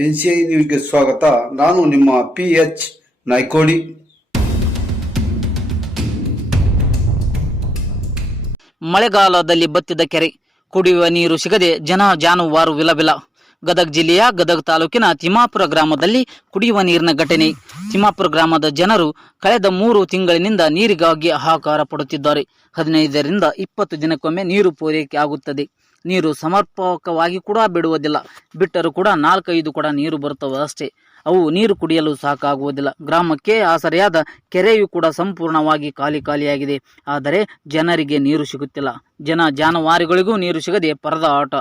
N C I ನ್ಯೂಸ್ಗೆ ಸ್ವಾಗತ. ನಾನು ನಿಮ್ಮ ಪಿ ಎಚ್ ನಾಯ್ಕೋಡಿ ಮಳೆಗಾಲದಲ್ಲಿ ಬತ್ತಿದ ಕೆರೆ. ಕುಡಿಯುವ ನೀರು ಸಿಗದೆ ಜನ ಜಾನುವಾರು ವಿಲವಿಲ ಗದಗ ಜಿಲ್ಲೆಯ ಗದಗ ತಾಲೂಕಿನ ತಿಮ್ಮಾಪುರ ಗ್ರಾಮದಲ್ಲಿ ಕುಡಿಯುವ ನೀರಿನ ಘಟನೆ. ತಿಮ್ಮಾಪುರ ಗ್ರಾಮದ ಜನರು ಕಳೆದ ಮೂರು ತಿಂಗಳಿನಿಂದ ನೀರಿಗಾಗಿ ಹಾಹಾಕಾರ ಪಡುತ್ತಿದ್ದಾರೆ. ಹದಿನೈದರಿಂದ ಇಪ್ಪತ್ತು ದಿನಕ್ಕೊಮ್ಮೆ ನೀರು ಪೂರೈಕೆ ಆಗುತ್ತದೆ. ನೀರು ಸಮರ್ಪಕವಾಗಿ ಕೂಡ ಬಿಡುವುದಿಲ್ಲ. ಬಿಟ್ಟರೂ ಕೂಡ ನಾಲ್ಕೈದು ಕೂಡ ನೀರು ಬರುತ್ತವೆ ಅಷ್ಟೇ. ಅವು ನೀರು ಕುಡಿಯಲು ಸಾಕಾಗುವುದಿಲ್ಲ. ಗ್ರಾಮಕ್ಕೆ ಆಸರೆಯಾದ ಕೆರೆಯು ಕೂಡ ಸಂಪೂರ್ಣವಾಗಿ ಖಾಲಿ ಖಾಲಿಯಾಗಿದೆ. ಆದರೆ ಜನರಿಗೆ ನೀರು ಸಿಗುತ್ತಿಲ್ಲ. ಜನ ಜಾನುವಾರುಗಳಿಗೂ ನೀರು ಸಿಗದೆ ಪರದಾಟ.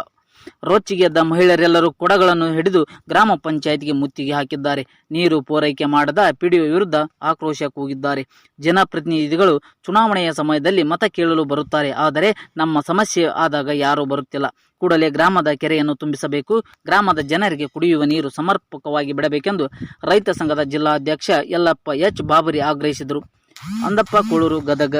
ರೊಚ್ಚಿಗೆದ್ದ ಮಹಿಳೆಯರೆಲ್ಲರೂ ಕೊಡಗಳನ್ನು ಹಿಡಿದು ಗ್ರಾಮ ಪಂಚಾಯತ್ಗೆ ಮುತ್ತಿಗೆ ಹಾಕಿದ್ದಾರೆ. ನೀರು ಪೂರೈಕೆ ಮಾಡದ ಪಿಡಿಒ ವಿರುದ್ಧ ಆಕ್ರೋಶ ಕೂಗಿದ್ದಾರೆ. ಜನಪ್ರತಿನಿಧಿಗಳು ಚುನಾವಣೆಯ ಸಮಯದಲ್ಲಿ ಮತ ಕೇಳಲು ಬರುತ್ತಾರೆ. ಆದರೆ ನಮ್ಮ ಸಮಸ್ಯೆ ಆದಾಗ ಯಾರೂ ಬರುತ್ತಿಲ್ಲ. ಕೂಡಲೇ ಗ್ರಾಮದ ಕೆರೆಯನ್ನು ತುಂಬಿಸಬೇಕು. ಗ್ರಾಮದ ಜನರಿಗೆ ಕುಡಿಯುವ ನೀರು ಸಮರ್ಪಕವಾಗಿ ಬಿಡಬೇಕೆಂದು ರೈತ ಸಂಘದ ಜಿಲ್ಲಾಧ್ಯಕ್ಷ ಯಲ್ಲಪ್ಪ ಎಚ್. ಬಾಬರಿ ಆಗ್ರಹಿಸಿದರು. ಅಂದಪ್ಪ, ಕೂಳೂರು ಗದಗ.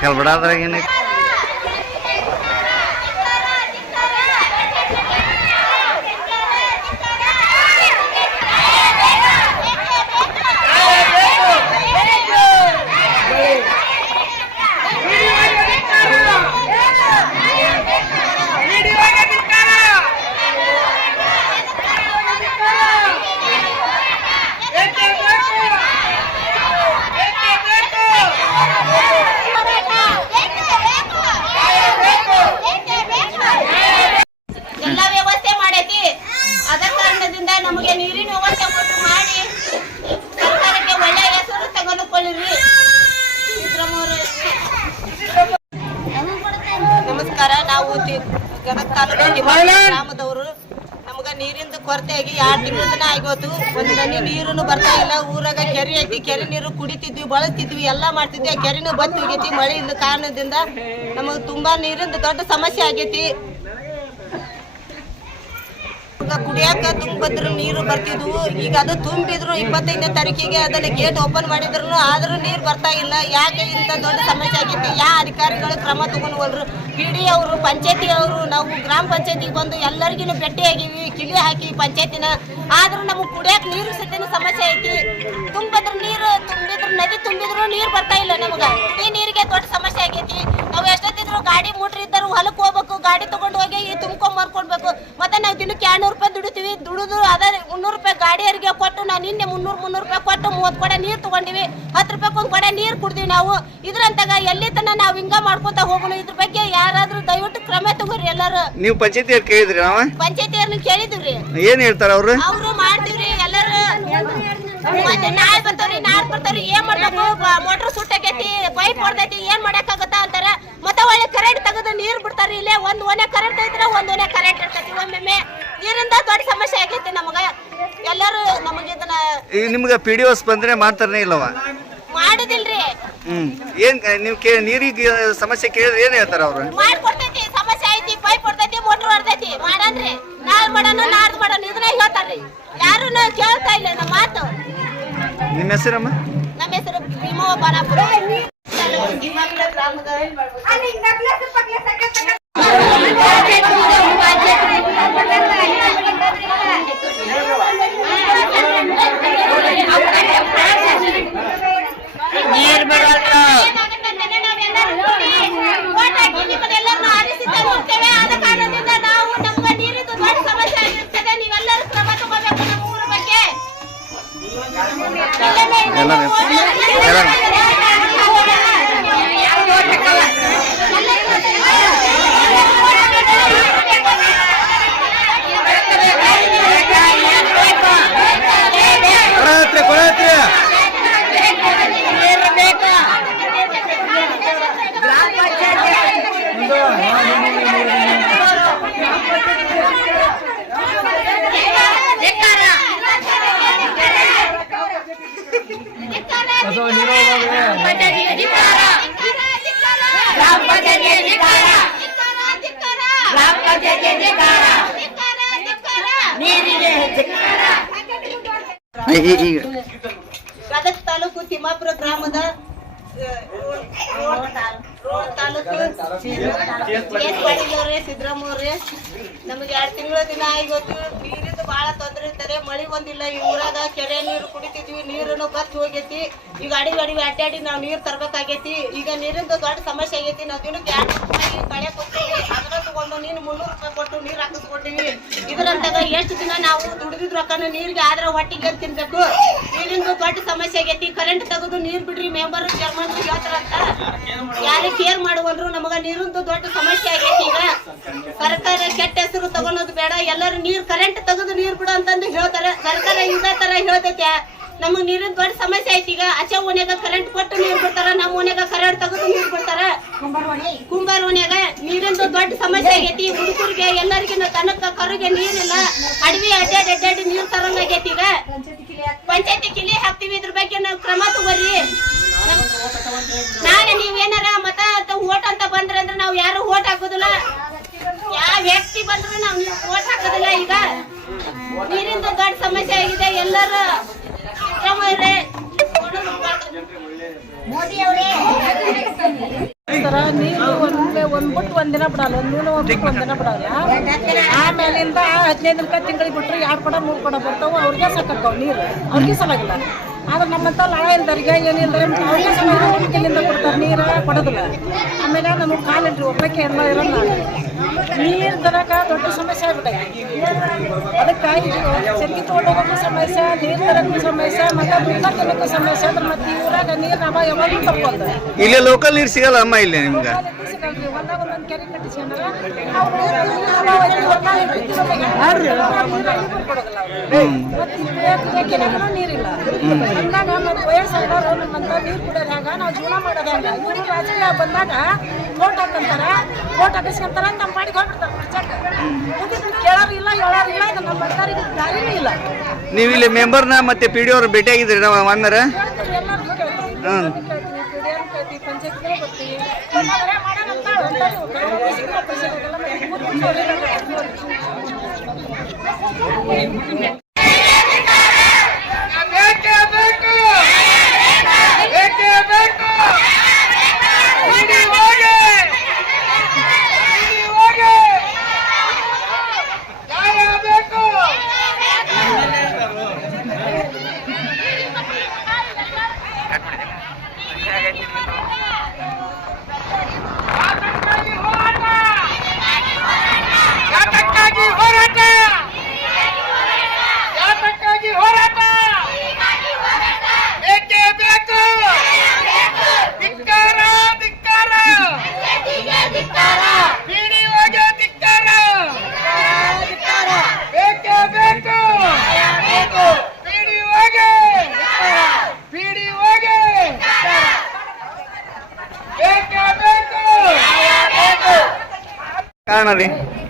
खेलबड़ा ತಾಲೂಕು ಗ್ರಾಮದವರು ನಮಗ ನೀರಿಂದ ಕೊರತೆ ಆಗಿ ಎರಡು ತಿಂಗಳ ದಿನ ಆಗೋತು. ಒಂದ್ ನನಿ ನೀರು ಬರ್ತಾ ಇಲ್ಲ. ಊರಾಗ ಕೆರೆ ಐತಿ ಕೆರೆ ನೀರು ಕುಡಿತಿದ್ವಿ ಬಳಸ್ತಿದ್ವಿ ಎಲ್ಲಾ ಮಾಡ್ತಿದ್ವಿ. ಆ ಕೆರೆನೂ ಬತ್ತಿ ಹೋಗೈತಿ ಮಳೆ ಇಲ್ಲ ಕಾರಣದಿಂದ ನಮಗ ತುಂಬಾ ನೀರಿಂದ ದೊಡ್ಡ ಸಮಸ್ಯೆ ಆಗೈತಿ. ಈಗ ಕುಡಿಯಾಕ ತುಂಬಿದ್ರು, ನೀರು ಬರ್ತಿದ್ವು. ಈಗ ಅದು ತುಂಬಿದ್ರು, ಇಪ್ಪತ್ತೈದನೇ ತಾರೀಕಿಗೆ ಅದನ್ನು ಗೇಟ್ ಓಪನ್ ಮಾಡಿದ್ರು ಆದರೂ ನೀರು ಬರ್ತಾ ಇಲ್ಲ. ಯಾಕೆ ಇಂಥ ದೊಡ್ಡ ಸಮಸ್ಯೆ ಆಗೈತಿ ಯಾವ ಅಧಿಕಾರಿಗಳು ಕ್ರಮ ತಗೊಂಡ್ವಲ್ರು ಪಿ ಡಿ ಅವರು, ಪಂಚಾಯತಿ ಅವರು, ನಾವು ಗ್ರಾಮ ಪಂಚಾಯತಿಗೆ ಬಂದು ಎಲ್ಲರಿಗೂ ಭೇಟಿ ಆಗಿವಿ ಕಿಲಿ ಹಾಕಿ ಪಂಚಾಯತಿನ. ಆದ್ರೂ ನಮಗೆ ಕುಡಿಯಾಕ ನೀರು ಸತಿನ ಸಮಸ್ಯೆ ಐತಿ. ತುಂಬಿದ್ರು ನೀರು, ತುಂಬಿದ್ರು ನದಿ ತುಂಬಿದ್ರು, ನೀರು ಬರ್ತಾ ಇಲ್ಲ ನಮಗೆ. ಈ ನೀರಿಗೆ ದೊಡ್ಡ ಸಮಸ್ಯೆ ಆಗೈತಿ. ನಾವು ಎಷ್ಟೊತ್ತಿದ್ರು ಗಾಡಿ ಮೂಟ್ರಿದ್ದರು ಹೊಲಕ್ಕೆ ಹೋಗ್ಬೇಕು, ಗಾಡಿ ತಗೊಂಡು ಹೋಗಿ ತುಂಬ್ಕೊಂಡ್ ಮರ್ಕೊಳ್ಬೇಕು ಮತ್ತೆ ನಾವು ದಿನಕ್ಕೆ ಎರಡ್ನೂರು ರೂಪಾಯಿ ಅದೇ ಮುನ್ನೂರು ರೂಪಾಯಿ ಗಾಡಿಯರಿಗೆ ಕೊಟ್ಟು ನಾನು ನಿನ್ನೆ ಮುನ್ನೂರು ಮುನ್ನೂರು ರೂಪಾಯಿ ಕೊಟ್ಟು ಮೂವತ್ತು ಕೊಡೆ ನೀರು ತಗೊಂಡಿವಿ. ಹತ್ತು ರೂಪಾಯಿ ಒಂದು ಕೊಡೆ ನೀರು ಕುಡ್ದೀವಿ ನಾವು. ಇದ್ರಂತಾಗ ಎಲ್ಲಿ ತನಕ ನಾವು ಹಿಂಗ ಮಾಡ್ಕೊತ ಹೋಗೋಣ ಇದ್ರ ಬಗ್ಗೆ ಯಾರಾದ್ರೂ ದಯವಿಟ್ಟು ಕ್ರಮ ತಗೋರಿ ಎಲ್ಲರೂ. ನೀವು ಪಂಚಾಯತಿಯವ್ರು ಕೇಳಿದ್ರಿ ನಾವ? ಪಂಚಾಯತಿಯವ್ರನ್ನ ಕೇಳಿದ್ರಿ ಏನ್ ಹೇಳ್ತಾರ ಅವ್ರು? ಅವರು ಮಾಡ್ತೀವ್ರಿ ಎಲ್ಲರೂ. ನಾಳೆ ಬರ್ತಾವ್ರಿ ನಾಳೆ ಬರ್ತಾವ್ರಿ ಏನ್ ಮಾಡ್ಬೇಕು? ಮೋಟರ್ ಸುಟ್ಟಾಗೈತಿ ಪೈಪ್ ಹೊಡ್ದೈತಿ ಏನ್ ಮಾಡಕ್ಕಾಗತ್ತ ಅಂತಾರ. ಮತ್ತೆ ಒಳ್ಳೆ ಕರೆಂಟ್ ತೆಗೆದು ನೀರ್ ಬಿಡ್ತಾರ ಇಲ್ಲೇ. ಒಂದ್ ಒನೆ ಕರೆಂಟ್ ಇದ್ರೆ ಒಂದ್ ಒನೆ ಕರೆಂಟ್ ಇರ್ತೈತಿ ಒಮ್ಮೊಮ್ಮೆ. ನೀರಿಂದ ದೊಡ್ಡ ಸಮಸ್ಯೆ ಆಗೈತಿ ನಮಗ. ಎಲ್ಲರೂ ನಮಗ ಇದನ್ನ ಈಗ ನಿಮ್ಗೆ ಪಿ ಡಿ ಓಸ್ ಸ್ಪಂದನೆ ಮಾಡ್ತಾರನೇ ಇಲ್ಲವ? ಮಾಡುದಿಲ್ರಿ. ಹ್ಮ್. ಏನ್ ನೀವು ಕೇ ನೀರಿಗೆ ಸಮಸ್ಯೆ ಕೇಳಿದ್ರೆ ಏನ್ ಹೇಳ್ತಾರ ಅವ್ರು? ಮಾಡ್ಕೊಡ್ತೈತಿ ಸಮಸ್ಯೆ ಐತಿ ಪೈಪ್ ಹೊಡ್ತೈತಿ ಮೋಟರ್ ಹೊಡ್ತೈತಿ. ಮಾಡನ್ರಿ ನಾಳೆ ಮಾಡೋಣ ನಾಡ್ದು ಮಾಡೋಣ ಇದನ್ನ ಹೇಳ್ತಾರ್ರಿ. ಯಾರು ಕೇಳ್ತಾ ಇಲ್ಲ ನಮ್ಮ ಮಾತು. ನಿಮ್ಮ ಹೆಸರಮ್ಮ? ನಮ್ಮ ಹೆಸರು ಭೀಮವ್ವ ಬಾಲಾಪುರ. ಗ್ರಾಮದ ನೀರ್ ಬಿಡಲ್ಲ ಏನಾಗತ್ತಂದ್ರೆ ನಾವೆಲ್ಲರೂ ಕೊಡತ್ರಿ ಕೊಡತ್ರಿ. ಗದಗ ತಾಲೂಕು ತಿಮ್ಮಾಪುರ ಗ್ರಾಮದ ಸಿದ್ದರಾಮಯ್ಯ ನಮಗೆ ಎರಡು ತಿಂಗಳ ದಿನ ಆಗೋತು ನೀರಿಂದು ಬಹಳ ತೊಂದರೆ ಇರ್ತಾರೆ ಮಳಿ ಬಂದಿಲ್ಲ. ಈ ಊರಾಗ ಕೆರೆ ನೀರು ಕುಡಿತಿದ್ವಿ. ನೀರನ್ನು ಬತ್ ಹೋಗೈತಿ. ಈಗ ಅಡಿ ಅಡಿ ಅಡ್ಡಾಡಿ ನಾವು ನೀರು ತರ್ಬೇಕಾಗೈತಿ. ಈಗ ನೀರಿಂದ ದೊಡ್ಡ ಸಮಸ್ಯೆ ಆಗೈತಿ. ನಾವು ದಿನಕ್ಕೆ ಎರಡು ರೂಪಾಯಿ ಕಳೆ ಕೊಡ್ತೀವಿ ತಗೊಂಡು ನೀನು ಮುನ್ನೂರು ರೂಪಾಯಿ ಕೊಟ್ಟು ನೀರು ಹಾಕಿಸ್ಕೊಟ್ಟಿವಿ ಇದರಂತಾಗ ಎಷ್ಟು ದಿನ ನಾವು ದುಡಿದಿದ್ ರೊಕ್ಕನ ನೀರಿಗೆ ಆದ್ರೆ ಹೊಟ್ಟಿಗೆ ತಿನ್ಬೇಕು. ನೀರಿಂದು ದೊಡ್ಡ ಸಮಸ್ಯೆ ಆಗೈತಿ. ಕರೆಂಟ್ ತೆಗೆದು ನೀರ್ ಬಿಡ್ರಿ ಮೆಂಬರ್ ಚೇರ್ಮನ್ ಹೇಳ್ತಾರಂತ ಯಾರು ಕೇರ್ ಮಾಡುವಲ್ರು ನಮಗ ನೀರಿಂದು ದೊಡ್ಡ ಸಮಸ್ಯೆ ಆಗೈತಿ ಈಗ. ಸರ್ಕಾರ ಕೆಟ್ಟ ಹೆಸರು ತಗೊಳೋದು ಬೇಡ. ಎಲ್ಲರೂ ನೀರ್ ಕರೆಂಟ್ ತೆಗೆದು ನೀರ್ ಬಿಡು ಅಂತಂದು ಹೇಳ್ತಾರೆ. ಸರ್ಕಾರ ಇದೇ ತರ ಹೇಳ್ತೈತೆ. ನಮಗ್ ನೀರಿನ ದೊಡ್ಡ ಸಮಸ್ಯೆ ಐತಿ ಈಗ ಆಚೆ ಓನ್ಯಾಗ ಕರೆಂಟ್ ಕೊಟ್ಟು ನೀರ್ ಬಿಡ್ತಾರ ನಮ್ಮ ಓನ್ಯಾಗ ಕರೆಂಟ್ ತೆಗೆದು ನೀರ್ ಬಿಡ್ತಾರ ಕುಂಬಾರ ಓನ್ಯಾಗ ನೀರಿಂದು ದೊಡ್ಡ ಸಮಸ್ಯೆ ಆಗೈತಿ. ಹುಡುಗರಿಗೆ ಎಲ್ಲರಿಗಿನ ತನಕ ಕರುಗೆ ನೀರಿಲ್ಲ. ಅಡವಿ ಅಡ್ಡಾಡಿ ಅಡ್ಡಾಡಿ ನೀರ್ ತರಂಗಾಗೈತಿ ಈಗ. ಪಂಚಾಯತಿ ಕಿಲಿ ಹಾಕ್ತಿವಿ, ಇದ್ರ ಬಗ್ಗೆ ನಾವು ಕ್ರಮ ತಗೋರಿ. ನಾಳೆ ನೀವ್ ಏನಾರ ಮತ ಓಟ್ ಅಂತ ಬಂದ್ರೆ ಅಂದ್ರೆ ನಾವು ಯಾರು ಓಟ್ ಹಾಕೋದಿಲ್ಲ. ಯಾವ ವ್ಯಕ್ತಿ ಬಂದ್ರು ನಾವು ಓಟ್ ಹಾಕೋದಿಲ್ಲ ಈಗ. ನೀರಿಂದ ದೊಡ್ಡ ಸಮಸ್ಯೆ ಆಗಿದೆ. ಎಲ್ಲರೂ ಸಿದ್ದರಾಮಯ್ಯರೇ ಮೋದಿ ಅವರೇ ತರ ನೀರು ಒಂದ್ ಒಂದ್ ಬಿಟ್ಟು ಒಂದಿನ ಬಿಡಲ್ಲ ಒಂದು ಒಂದು ಬಿಟ್ಟು ಒಂದಿನ ಬಿಡಲ್ಲ. ಆಮೇಲಿಂದ ಹದಿನೈದು ದಿನಕ್ಕೆ ತಿಂಗಳಿಗೆ ಬಿಟ್ರೆ ಎರಡು ಕೊಡ ಮೂರು ಕೊಡ ಬರ್ತಾವ ಅವ್ರಿಗೆ ನೀರು. ಅವ್ರಿಗೆ ಸಲಾಗಿಲ್ಲ ಆದ್ರೆ ನಮ್ಮಂತ ಲಾಳ ಇಲ್ದವ್ರಿಗೆ ಏನಿಲ್ಲ ಅವ್ರಿಗೆ ನೀರು ಕೊಡೋದಿಲ್ಲ. ಆಮೇಲೆ ನಮಗೆ ಕಾಲಿಲ್ರಿ ಒಬ್ಬಕ್ಕೆ ಎಲ್ಲ ಇರೋಲ್ಲ. ನೀರು ತರಕ ದೊಡ್ಡ ಸಮಸ್ಯೆ ಆಗ್ಬಿಟ್ಟೈತಿ ಅದಕ್ಕೆ ಇದು ಸೆರ್ಗಿ ತಗೊಂಡೋಗೋಕ್ಕೂ ಸಮಸ್ಯೆ ನೀರು ತರಕ್ಕೂ ಸಮಸ್ಯೆ ಮತ್ತೆ ದುಡ್ಡ ತಿನ್ನಕ್ಕೂ ಸಮಸ್ಯೆ ಅಂದ್ರೆ ಮತ್ತೆ ಈ ಊರಾಗ ನೀರು ನಾವು ಯಾವಾಗಲೂ ತಪ್ಪಲ್ಲ ಇಲ್ಲೇ ಲೋಕಲ್ ನೀರು ಸಿಗಲ್ಲ ಅಮ್ಮ ಇಲ್ಲಿ ನಿಮ್ಗೆ? ಒಂದಾಗ ಒಂದೊಂದು ಕೆರೆ ಕಟ್ಟಿಸ್ಕೊಂಡ್ರೆ ನೀರಿಲ್ಲ. ಅಂದಾಗ ಮತ್ತೆ ವಯಸ್ಸಾದವರು ನಮ್ಮಂತ ನೀರು ಕುಡಿಯೋದು ಹೆಂಗ ನಾವು ಜೀವನ ಮಾಡೋದು ಇವ್ರಿಗೆ ರಾಜಕೀಯ ಬಂದಾಗ ಓಟ್ ಹಾಕಂತಾರ ಓಟ್ ಹಾಕಿಸ್ಕೊಂತಾರ ನಮ್ಮ ಪಾಡಿಗೆ ಹೋಗ್ಬಿಡ್ತಾರೆ ಕೇಳೋರು ಇಲ್ಲ ಹೇಳೋರು ಇಲ್ಲ ಇದು ನಮ್ಮ ದಾರಿನೇ ಇಲ್ಲ ನೀವು ಇಲ್ಲಿ ಮೆಂಬರ್ನ ಮತ್ತೆ ಪಿ ಡಿ ಅವ್ರು ಭೇಟಿ ಆಗಿದ್ರಿ ನಾವು ಅಮ್ಮಾರ ಕೇಳ್ತೀವಿ, ಎಲ್ಲರಿಗೂ ಕೇಳ್ತೀವಿ. ಹ್ಮ್. ಕೇಳ್ತೀವಿ, PDM ಕೇಳ್ತೀವಿ, ಪಂಚಾಯ್ತಿಗೆ ಬರ್ತೀವಿ. ಅವ್ರೇ ಮಾಡೋಣಂತ ಅಂತಾರೆ. ಅವ್ರು ಸಿಗಲ್ಲ, ಪೈಸೆ ಕೊಡಲ್ಲ, ಮತ್ತೆ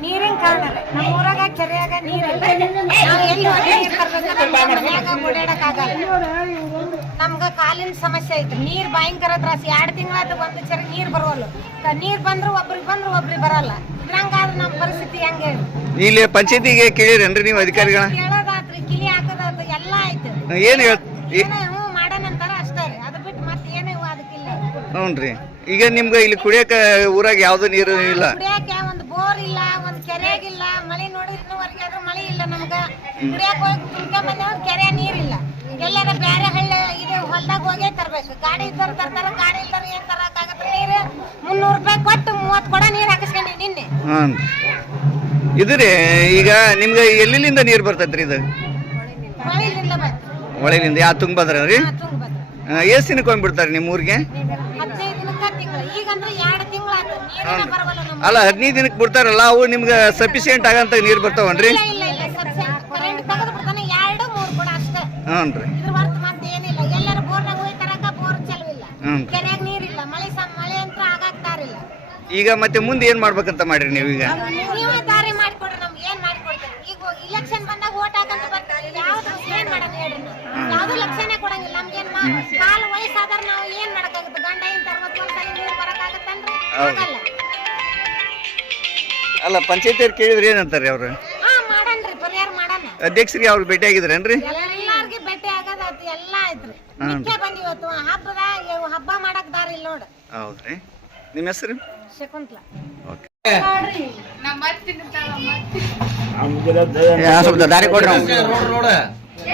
ನೀರಿನ ಕಾರಣ ನಮ್ಮ ಊರಾಗ ಕೆರೆಯಾಗ ನೀರಿಲ್ಲ ನಾವು ಎಲ್ಲಿ ನಮ್ಗ ಕಾಲಿನ ಸಮಸ್ಯೆ ಐತ್ರಿ ನೀರ್ ಭಯಂಕರ ತ್ರಾಸ ಎರಡು ತಿಂಗಳಾಯ್ತು ಒಂದು ಚರ ನೀರ್ ಬರೋಲ್ಲ ನೀರ್ ಬಂದ್ರು ಒಬ್ರಿಗೆ ಬಂದ್ರು ಒಬ್ರಿಗೆ ಬರಲ್ಲ ಇದ್ರಂಗಾದ್ರೆ ನಮ್ಮ ಪರಿಸ್ಥಿತಿ ಹೆಂಗೆ ಇಲ್ಲಿ ಪಂಚಾಯತಿಗೆ ಕೇಳಿರೇನ್ರಿ ನೀವು ಅಧಿಕಾರಿಗಳ ಕೇಳೋದಾತ್ರಿ ಕಿಲಿ ಹಾಕೋದಾತ್ರಿ ಎಲ್ಲ ಆಯ್ತು ಏನು ಹೇಳ್ ಹ್ಞೂ ಮಾಡೋಣಂತಾರ ಅಷ್ಟೇ ರೀ ಅದು ಬಿಟ್ಟು ಮತ್ತೆ ಏನೂ ಅದಕ್ಕಿಲ್ಲ ಹ್ಞೂ ಈಗ ನಿಮ್ಗೆ ಇಲ್ಲಿ ಕುಡಿಯಕ ಊರಾಗ ಯಾವ್ದು ನೀರು ಇಲ್ಲ ಕುಡಿಯಕ್ಕೆ ಒಂದ್ ಬೋರ್ ಇಲ್ಲ ಒಂದ್ ಕೆರೆಯಾಗಿಲ್ಲ ಮಳೆ ನೋಡಿ ಇನ್ನೂವರೆಗೆ ಆದ್ರೂ ಮಳೆ ಇಲ್ಲ ನಮ್ಗ. ಕುಡಿಯಾಕ ಹೋಗಿ ತುಂಬ್ಕೊಂಡ್ ಬಂದೇವ್ ಕೆರೆ ನೀರಿಲ್ಲ. ಎಲ್ಲಾರ ಬೇರೆ ಹಳ್ಳಿ ಇದು ಹೊಲ್ದಾಗ ಹೋಗೇ ತರ್ಬೇಕು. ಗಾಡಿ ಇದ್ದವ್ರು ತರ್ತಾರ ಗಾಡಿ ಇಲ್ದಾರ ಏನ್ ತರಕಾಗತ್ತ ನೀರು? ಮುನ್ನೂರು ರೂಪಾಯಿ ಕೊಟ್ಟು ಮೂವತ್ ಕೊಡ ನೀರು ಹಾಕಿಸ್ಕೊಂಡಿ ನಿನ್ನೆ. ಹಾಂ ಇದು ರೀ ಈಗ ನಿಮ್ಗೆ ಎಲ್ಲಿಂದ ನೀರು ಬರ್ತೈತ್ರಿ ಇದು? ಮಳೆ ಇಲ್ಲ ಬಂತು ಹೊಳೆಲಿಂದ ಯಾವ ತುಂಗಭದ್ರ ರೀ? ಹಾ, ತುಂಗಭದ್ರ. ಎಷ್ಟು ದಿನಕ್ಕೆ ಹೋಗ್ಬಿಡ್ತಾರೆ ನಿಮ್ಮ ಊರಿಗೆ ಹದಿನೈದು ದಿನಕ್ಕ ತಿಂಗಳು ಈಗಂದ್ರೆ ಎರಡು ತಿಂಗಳಾಯ್ತು ನೀರಿನ ಬರವಲ್ಲ ನಮ್ಮ ಅಲ್ಲ ಹದಿನೈದು ದಿನಕ್ಕೆ ಬಿಡ್ತಾರಲ್ಲ ಅವು ನಿಮ್ಗೆ ಸಫಿಶಿಯೆಂಟ್ ಆಗಂತ ನೀರು ಬರ್ತಾವನ್ರಿ? ಹ್ಞೂ ರೀ ಈಗ ಮತ್ತೆ ಮುಂದೆ ಏನು ಮಾಡ್ಬೇಕಂತ ಮಾಡ್ರಿ ನೀವೀಗ? ಅಲ್ಲ ಪಂಚಾಯತಿ ಅವ್ರು ಕೇಳಿದ್ರೆ ಏನಂತಾರೆ ಅವರು ಹಾ ಪರಿಹಾರ ಮಾಡಲ್ಲ ಅಧ್ಯಕ್ಷರಿಗೆ ಅವ್ರು ಭೇಟಿ ಆಗಿದ್ರೇನ್ರಿ ಎಲ್ಲಾರ್ಗಿ ಭೇಟಿ ಆಯ್ತ್ರಿ ಹಬ್ಬ ದಾರಿ ಇಲ್ಲ ಹೌದ್ರಿ ನಿಮ್ಮ ಹೆಸರು ದಾರಿ ಕೊಡ್ರಿ ಏ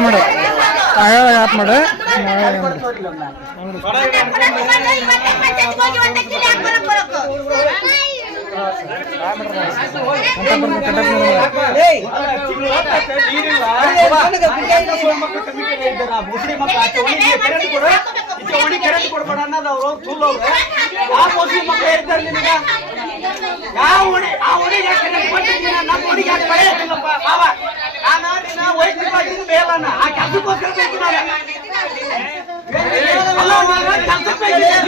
ಮಾಡು ಆಗಾಗ ಆಪ್ ಮಾಡು ಕರೆಂಟ್ ಕೊಡ್ಬೇಡ ಆ ಮೋಸಿ ಯಾಕೆ ನಮ್ಮ ಹುಡುಗಿ ಯಾಕೆ ಬಾವ ఆ కలిసి పోసుకొని పెట్టుకున్నారా కలిసి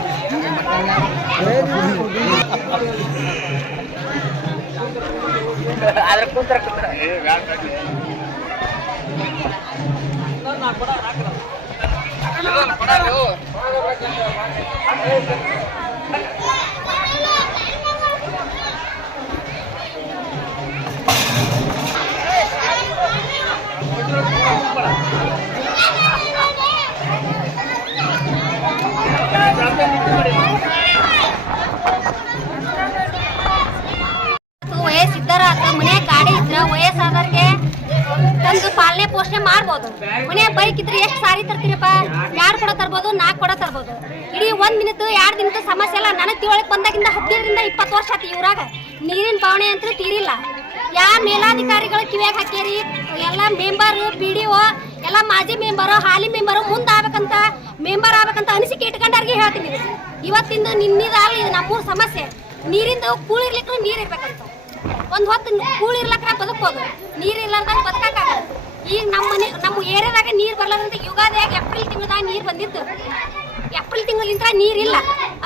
ಅದ್ರ ಕೂತ್ರ Thank you. ನಮ್ಮ ಮನ್ಯಾಗ ಗಾಡಿ ಇದ್ರ ವಯಸ್ಸಾದವ್ರಿಗೆ ತಂದು ಪಾಲನೆ ಪೋಷಣೆ ಮಾಡ್ಬೋದು. ಮನ್ಯಾಗ ಬೈಕ್ ಇದ್ರೆ ಎಷ್ಟು ಸಾರಿ ತರ್ತೀರಪ್ಪ? ಎರಡು ಕೂಡ ತರ್ಬೋದು ನಾಲ್ಕು ಕೂಡ ತರ್ಬೋದು. ಇಡೀ ಒಂದು ದಿನದ್ದು, ಎರಡು ದಿನದ್ದು ಸಮಸ್ಯೆ ಎಲ್ಲ ನನಗೆ ತಿಳಕ್ ಬಂದಾಗಿಂದ ಹದಿನೈದರಿಂದ ಇಪ್ಪತ್ತು ವರ್ಷ ಆಯ್ತು ಇವ್ರಾಗ ನೀರಿನ ಪಾವಣೆ ಅಂತೂ ತೀರಿಲ್ಲ. ಯಾ ಮೇಲಾಧಿಕಾರಿಗಳು ಕಿವಿಯಾಗ ಹಾಕ್ಯಾರಿ? ಎಲ್ಲ ಮೆಂಬರ್, ಪಿ ಡಿ ಒ, ಎಲ್ಲ ಮಾಜಿ ಮೆಂಬರು, ಹಾಲಿ ಮೆಂಬರು ಮುಂದೆ ಆಗ್ಬೇಕಂತ ಮೆಂಬರ್ ಆಗ್ಬೇಕಂತ ಅನಿಸಿಕೆ ಇಟ್ಕೊಂಡವ್ರಿಗೆ ಹೇಳ್ತೀನಿ. ಇವತ್ತಿಂದು ನಿನ್ನಿದ ಇದು ನಮ್ಮೂರ ಸಮಸ್ಯೆ. ನೀರಿಂದ ಕೂಳಿರ್ಲಿಕ್ಕೂ ನೀರು ಇರ್ಬೇಕಂತ. ಒಂದ್ ಹೊತ್ತು ಕೂಳಿರ್ಲಕ್ಕ ಬದುಕ್ಬೋದು. ನೀರ್ ಇರ್ಲಾರ್ದಾಗ ಬದುಕಕ್ಕಾಗಲ್ಲ ಈಗ ನಮ್ಮ ಮನೆ, ನಮ್ಮ ಏರಿಯಾದಾಗ ನೀರ್ ಬರ್ಲಾರ್ದಂತ ಯುಗಾದಿಯಾಗ ಏಪ್ರಿಲ್ ತಿಂಗಳದಾಗ ನೀರ್ ಬಂದಿತ್ತು. ಏಪ್ರಿಲ್ ತಿಂಗಳಿಂದ ನೀರ್ ಇಲ್ಲ.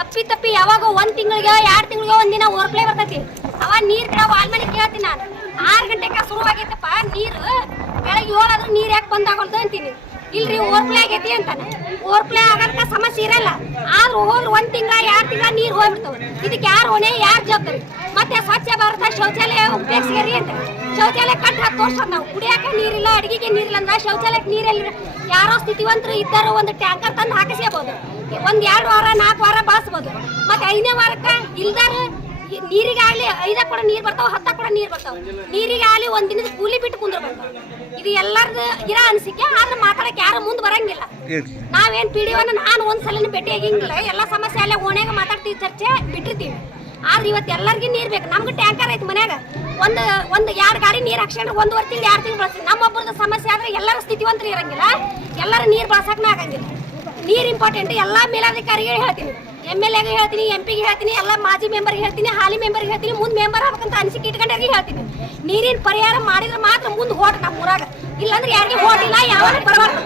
ಅಪ್ಪಿ ತಪ್ಪಿ ಯಾವಾಗ ಒಂದ್ ತಿಂಗಳಿಗೆ ಎರಡ್ ತಿಂಗಳಿಗೆ ಒಂದಿನ ದಿನ ಓರ್ಪ್ಲೇ ಬರ್ತೈತಿ. ಅವ ನೀರ್ ವಾಲ್ ವಾಲ್ಮನಿ ಕೇಳ್ತೀನಿ ನಾನು. ಆರ್ ಗಂಟೆಗೆ ಶುರುವಾಗೈತಪ್ಪ ನೀರು ಬೆಳಗ್ಗೆ ಏಳಾದ್ರೂ ನೀರ್ ಯಾಕೆ ಬಂದಾಗಲ್ದು ಅಂತೀನಿ. ಇಲ್ರಿ ಓರ್ಪ್ಲೇ ಆಗೈತಿ ಅಂತಾನೆ. ಓರ್ಪ್ಲೇ ಆಗಕ್ಕ ಸಮಸ್ಯೆ ಇರಲ್ಲ. ಆದ್ರೂ ಹೋಲ್ ಒಂದ್ ತಿಂಗಳ, ಎರಡ್ ತಿಂಗಳ ನೀರ್ ಹೋಗ್ಬಿಡ್ತಾವ ಇದಕ್ಕೆ ಯಾರು ಹೊಣೆ, ಯಾರು ಜವಾಬ್ದಾರಿ? ಮತ್ತೆ ಸ್ವಚ್ಛ ಭಾರತ ಶೌಚಾಲಯ ಉಪಯೋಗಿಸ್ಯಾರಿ ಅಂತ. ಶೌಚಾಲಯ ಕಟ್ಟ ಹತ್ತು ನಾವು. ಕುಡಿಯಾಕ ನೀರಿಲ್ಲ, ಅಡಿಗೆಗೆ ನೀರಿಲ್ಲ ಅಂದ್ರೆ ಶೌಚಾಲಯಕ್ಕೆ ನೀರಿಲ್ಲ ಯಾರೋ ಸ್ಥಿತಿವಂತರು ಇದ್ದಾರೋ ಒಂದು ಟ್ಯಾಂಕರ್ ತಂದು ಹಾಕಿಸ್ಕೋಬಹುದು ಒಂದ್ ಎರಡು ವಾರ, ನಾಲ್ಕು ವಾರ ಬಳಸ್ಬೋದು. ಮತ್ತೆ ಐದನೇ ವಾರಕ್ಕ ಇಲ್ದಾರ ನೀರಿಗಾಗ್ಲಿ ಐದ ಕೂಡ ನೀರ್ ಬರ್ತಾವ ಹತ್ತ ಕೂಡ ನೀರ್ ಬರ್ತಾವ. ನೀರಿಗಾಗಲಿ ಒಂದ್ ದಿನದ ಕೂಲಿ ಬಿಟ್ಟು ಕುಂದ್ರಬೇಕು ಇದು ಎಲ್ಲಾರ್ದು ಇರೋ ಅನಿಸಿಕೆ ಆದ್ರೆ ಮಾತಾಡಕ್ ಯಾರು ಮುಂದೆ ಬರಂಗಿಲ್ಲ. ನಾವೇನ್ ಪಿ ಡಿ ನಾನು ಒಂದ್ ಸಲನ ಭೇಟಿ ಆಗಿಂಗಿಲ್ಲ ಎಲ್ಲ ಸಮಸ್ಯೆ ಅಲ್ಲೇ ಓಣ್ಯಾಗ ಮಾತಾಡ್ತೀವಿ ಚರ್ಚೆ ಬಿಟ್ಟಿರ್ತೀವಿ. ಆದ್ರೆ ಇವತ್ತು ಎಲ್ಲರಿಗೂ ನೀರ್ ಬೇಕು. ನಮ್ಗೆ ಟ್ಯಾಂಕರ್ ಐತಿ ಮನ್ಯಾಗ. ಒಂದು ಒಂದು ಎರಡು ಗಾಡಿ ನೀರು ಹಾಕ್ಸ್ಕೊಂಡ್ರೆ ಒಂದುವರೆ ತಿಂಗಳು ಎರಡು ತಿಂಗಳು ಬಳಸ್ತೀವಿ ನಮ್ಮೊಬ್ಬರದ ಸಮಸ್ಯೆ ಆದ್ರೆ ಎಲ್ಲರ ಸ್ಥಿತಿವಂತರು ಇರಂಗಿಲ್ಲ. ಎಲ್ಲರೂ ನೀರ್ ಬಳಸಕ್ನ ಆಗಂಗಿಲ್ಲ. ನೀರ್ ಇಂಪಾರ್ಟೆಂಟ್ ಎಲ್ಲಾ ಮೇಲಾಧಿಕಾರಿಗಳು ಹೇಳ್ತೀನಿ ಎಂ ಎಲ್ ಎಗೆ ಹೇಳ್ತೀನಿ ಎಂ ಪಿಗೆ ಹೇಳ್ತೀನಿ, ಎಲ್ಲ ಮಾಜಿ ಮೆಂಬರ್ಗೆ ಹೇಳ್ತೀನಿ, ಹಾಲಿ ಮೆಂಬರ್ಗೆ ಹೇಳ್ತೀನಿ, ಮುಂದೆ ಮೆಂಬರ್ ಆಗ್ಬೇಕಂತ ಅನಿಸಿಕೆ ಇಟ್ಕೊಂಡವ್ರಿಗೆ ಹೇಳ್ತೀನಿ. ನೀರಿನ ಪರಿಹಾರ ಮಾಡಿದ್ರೆ ಮಾತ್ರ ಮುಂದೆ ಹೋಟ್ ನಮ್ಮ ಊರಾಗ. ಇಲ್ಲಾಂದ್ರೆ ಯಾರಿಗೆ ಹೋಗಿಲ್ಲ ಯಾವಾಗ ಬರಬಾರ್ದು.